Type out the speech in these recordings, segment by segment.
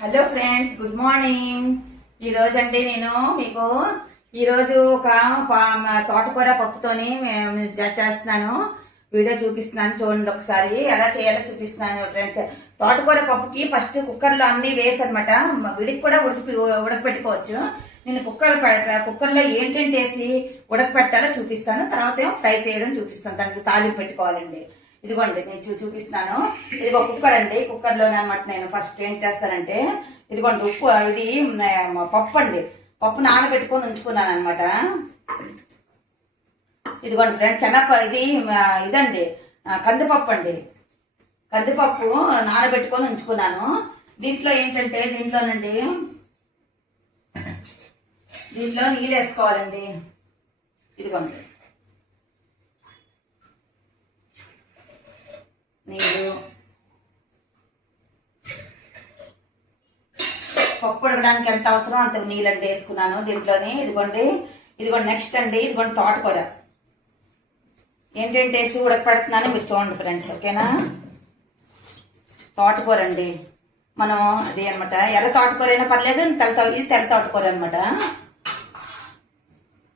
Hello friends, good morning. ఈ రోజు అండి నేను మీకు ఈరోజు ఒక తోటకూర పప్పుతోని చేస్తున్నాను. వీడియో చూపిస్తున్నాను, చూడండి ఒకసారి ఎలా చేయాలో చూపిస్తున్నాను ఫ్రెండ్స్. తోటకూర పప్పుకి ఫస్ట్ కుక్కర్లో అన్ని వేసి అనమాట, విడికి కూడా ఉడకపెట్టుకోవచ్చు. నేను కుక్కర్లో ఏంటంటే వేసి ఉడకపెట్టాలో చూపిస్తాను. తర్వాత ఏమో ఫ్రై చేయడం చూపిస్తాను. దానికి తాలింపు పెట్టుకోవాలండి. ఇదిగోండి నేను చూపిస్తున్నాను. ఇదిగో కుక్కర్ అండి. కుక్కర్లోనే అనమాట నేను ఫస్ట్ ఏం చేస్తానంటే, ఇదిగోండి ఇది పప్పు అండి. పప్పు నానబెట్టుకొని ఉంచుకున్నాను అనమాట. ఇదిగోండి ఫ్రెండ్స్, ఇదండి కందిపప్పు అండి. కందిపప్పు నానబెట్టుకొని ఉంచుకున్నాను. దీంట్లో ఏంటంటే దీంట్లో నీళ్ళు వేసుకోవాలండి. ఇదిగోండి నీళ్ళు, పప్పు ఉడకడానికి ఎంత అవసరం అంత నీళ్ళు అంటే వేసుకున్నాను దీంట్లోని. ఇదిగోండి నెక్స్ట్ అండి, ఇదిగోండి తోటకూర ఏంటంటే వేసి ఉడకపెడుతున్నాను, మీరు చూడండి ఫ్రెండ్స్. ఓకేనా? తోటకూర అండి. మనం అది అనమాట, ఎర్ర తోటకూర అయినా పర్లేదు, ఇది తెల్ల తోటకూర అనమాట.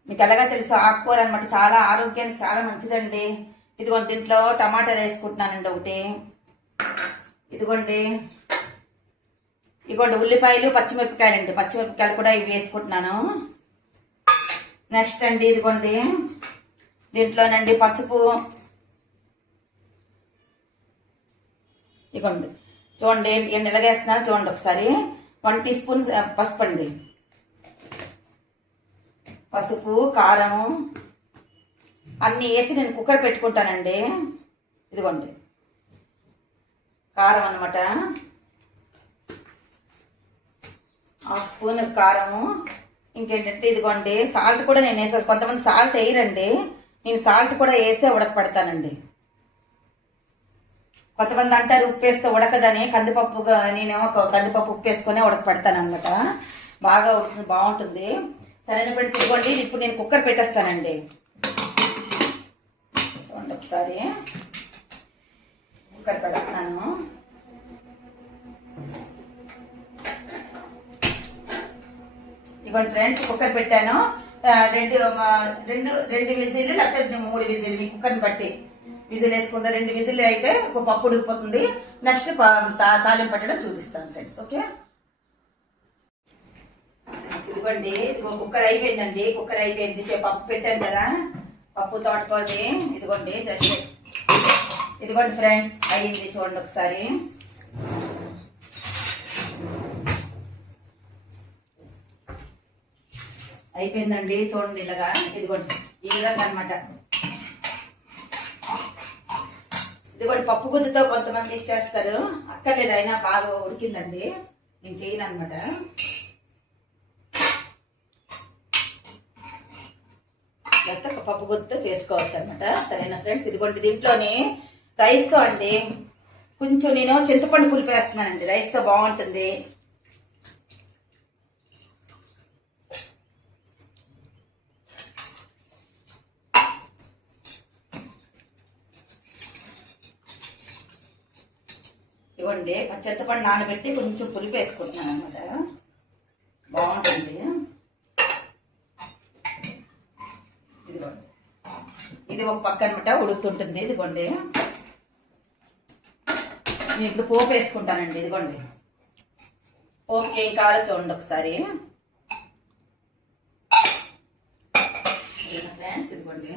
మీకు ఎలాగా తెలుసు, ఆకుకూర అనమాట. చాలా ఆరోగ్యానికి చాలా మంచిదండి. ఇదిగోండి దీంట్లో టమాటాలు వేసుకుంటున్నానండి ఒకటి. ఇదిగోండి ఉల్లిపాయలు, పచ్చిమిరపకాయలు అండి. పచ్చిమిరపకాయలు కూడా ఇవి వేసుకుంటున్నాను. నెక్స్ట్ అండి ఇదిగోండి దీంట్లోనండి పసుపు. ఇదిగోండి చూడండి ఎలాగేస్తున్నాను చూడండి ఒకసారి. 1 టీ స్పూన్ పసుపు అండి. పసుపు, కారం అన్నీ వేసి నేను కుక్కర్ పెట్టుకుంటానండి. ఇదిగోండి కారం అనమాట, 1/2 స్పూన్ కారము. ఇంకేంటంటే ఇదిగోండి సాల్ట్ కూడా నేను వేసేసి, కొంతమంది సాల్ట్ వేయరండి, నేను సాల్ట్ కూడా వేసే ఉడకపెడతానండి. కొంతమంది అంటారు ఉప్పు వేస్తే ఉడకదని. కందిపప్పు నేనేమో కందిపప్పు ఉప్పు వేసుకొని ఉడకపెడతాను అనమాట. బాగా బాగుంటుంది. సరైన ఫ్రెండ్స్, ఇదిగోండి ఇప్పుడు నేను కుక్కర్ పెట్టేస్తానండి. చూడండి ఒకసారి కుక్కర్ పెడుతున్నాను. ఇవ్వండి ఫ్రెండ్స్, కుక్కర్ పెట్టాను. రెండు విజిల్ లేకపోతే 3 విజిల్, మీ కుక్కర్ని బట్టి విజిల్ వేసుకుంటే 2 విజిల్ అయితే ఒక పప్పు ఉడికిపోతుంది. నెక్స్ట్ తాలింపు పెట్టడం చూపిస్తాను ఫ్రెండ్స్. ఓకే? ఇదిగోండి కుక్కర్ అయిపోయిందండి. కుక్కర్ అయిపోయింది. పప్పు పెట్టాను కదా, పప్పు తోటకూరది. ఇదిగోండి ఇదిగోండి ఫ్రెండ్స్, అయ్యింది చూడండి ఒకసారి. అయిపోయిందండి చూడండి ఇలాగా. ఇదిగోండి ఈ విధంగా అనమాట. ఇదిగోండి పప్పు గుత్తితో కొంతమంది ఇచ్చేస్తారు, అక్కర్లేదు. అయినా బాగా ఉడికిందండి, నేను చేయను అనమాట. పప్పు గుత్తితో చేసుకోవచ్చు అనమాట. సరేనా ఫ్రెండ్స్? ఇదిగోండి దీంట్లోని రైస్తో అండి కొంచెం నేను చింతపండు పులుపు వేస్తున్నానండి. రైస్తో బాగుంటుంది. ఇవ్వండి చింతపండు నానబెట్టి కొంచెం పులుపు వేసుకుంటున్నాను అనమాట. బాగుంటుంది. ఇదిగోండి ఇది ఒక పక్క అనమాట ఉడుకుతుంటుంది. ఇదిగోండి నేను ఇప్పుడు పోపు వేసుకుంటానండి. ఇదిగోండి పోపుకి ఏం కావాలో చూడండి ఒకసారి ఫ్రెండ్స్. ఇదిగోండి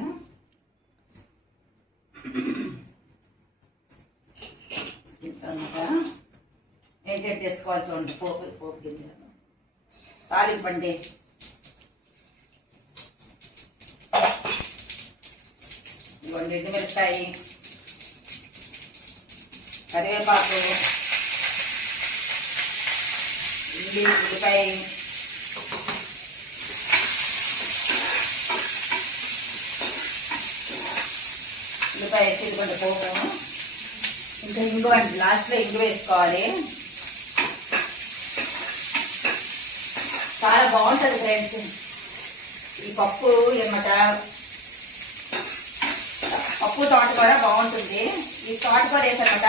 ఏంటంటే వేసుకోవాలి చూడండి. పోపు గింజలు, తాలింపండి. ఇదిగోండి ఎండుమిరపకాయ, కరివేపాకు, ఉల్లిపాయ, వేసి ఇదిగోండి పోపు. ఇంకా ఇంగు అండి, లాస్ట్లో ఇంగు వేసుకోవాలి. చాలా బాగుంటుంది ఫ్రెండ్స్ ఈ పప్పు ఏమట. పప్పు తోటకూర బాగుంటుంది. ఈ తోటకూర వేసానమాట,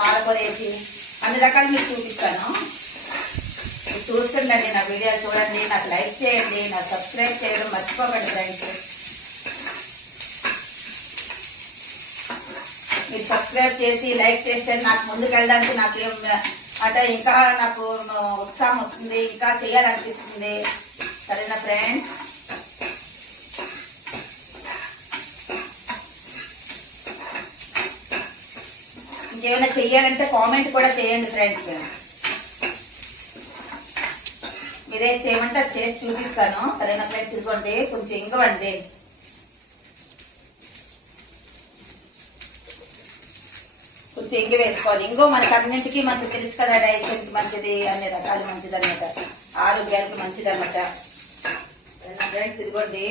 పాలకూర వేసి అన్ని రకాలు మీకు చూపిస్తాను. వీడియో చూడండి, నాకు లైక్ చేయండి, నాకు సబ్స్క్రైబ్ చేయడం మర్చిపోకండి ఫ్రెండ్స్. మీరు సబ్స్క్రైబ్ చేసి లైక్ చేస్తే నాకు ముందుకు వెళ్ళడానికి నాకు అంటే ఇంకా నాకు ఉత్సాహం వస్తుంది, ఇంకా చేయాలనిపిస్తుంది. సరేనా ఫ్రెండ్స్? ఇంకేమైనా చెయ్యాలంటే కామెంట్ కూడా చేయండి ఫ్రెండ్స్. మీరేం చేయమంటే అది చేసి చూపిస్తాను. సరేనా ఫ్రెండ్స్? ఇదిగోండి కొంచెం ఇంగవండి, కొంచెం ఇంగు వేసుకోవాలి. ఇంగో మనకి అన్నింటికి మంచిది తెలుసు కదా, డైజెషన్కి మంచిది, అన్ని రకాలు మంచిది అనమాట, ఆరోగ్యానికి మంచిది అనమాట. సరేనా ఫ్రెండ్స్? ఇదిగోండి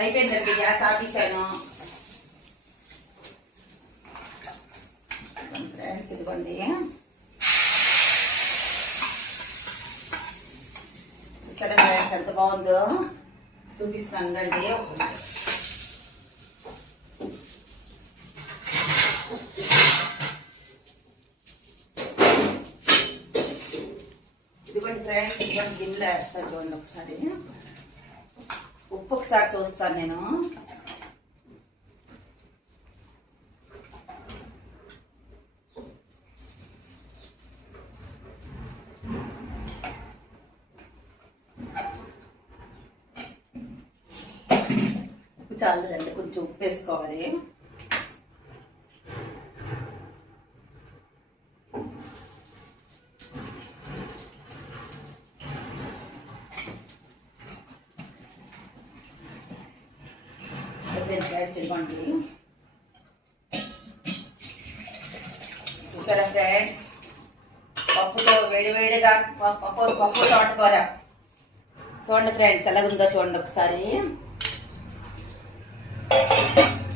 అయిపోయిందండి, గ్యాస్ ఆపేసాను ఫ్రెండ్స్. ఇదిగోండి సరే ఫ్రెండ్స్, ఎంత బాగుందో చూపిస్తాను రండి. ఇదిగోండి ఫ్రెండ్స్, ఇదిగోండి గిన్నెలో వేస్తాను చూడండి. ఒకసారి ఉప్పు ఒకసారి చూస్తాను నేను. ఉప్పు చాలదండి, కొంచెం ఉప్పు వేసుకోవాలి. ఇదిగోండి చూసారా ఫ్రెండ్స్, పప్పుతో వేడివేడిగా పప్పు తోటకూర చూడండి ఫ్రెండ్స్, ఎలాగుందో చూడండి ఒకసారి.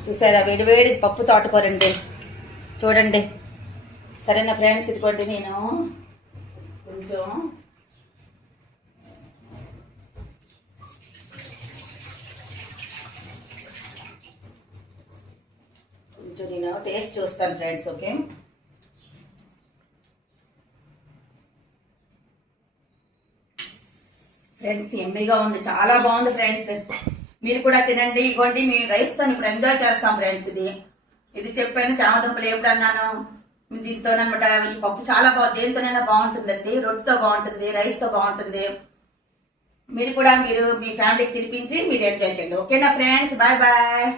చూసారా వేడివేడి పప్పు తోటకూర అండి, చూడండి. సరేనా ఫ్రెండ్స్? ఇదిగోండి నేను కొంచెం నేను టేస్ట్ చూస్తాను ఫ్రెండ్స్. ఓకే ఫ్రెండ్స్, ఎమ్మీగా ఉంది, చాలా బాగుంది ఫ్రెండ్స్. మీరు కూడా తినండి. ఇగోండి మీ రైస్తో ఇప్పుడు ఎంజాయ్ చేస్తాం ఫ్రెండ్స్. ఇది చెప్పాను, చామదుంపలు ఎప్పుడు అన్నాను, దీంతోనమాట. ఈ పప్పు చాలా దేనితోనైనా బాగుంటుందండి, రొట్టెతో బాగుంటుంది, రైస్తో బాగుంటుంది. మీరు కూడా మీ ఫ్యామిలీకి తినిపించి మీరు ఎంజాయ్ చేయండి. ఓకేనా ఫ్రెండ్స్? Bye bye.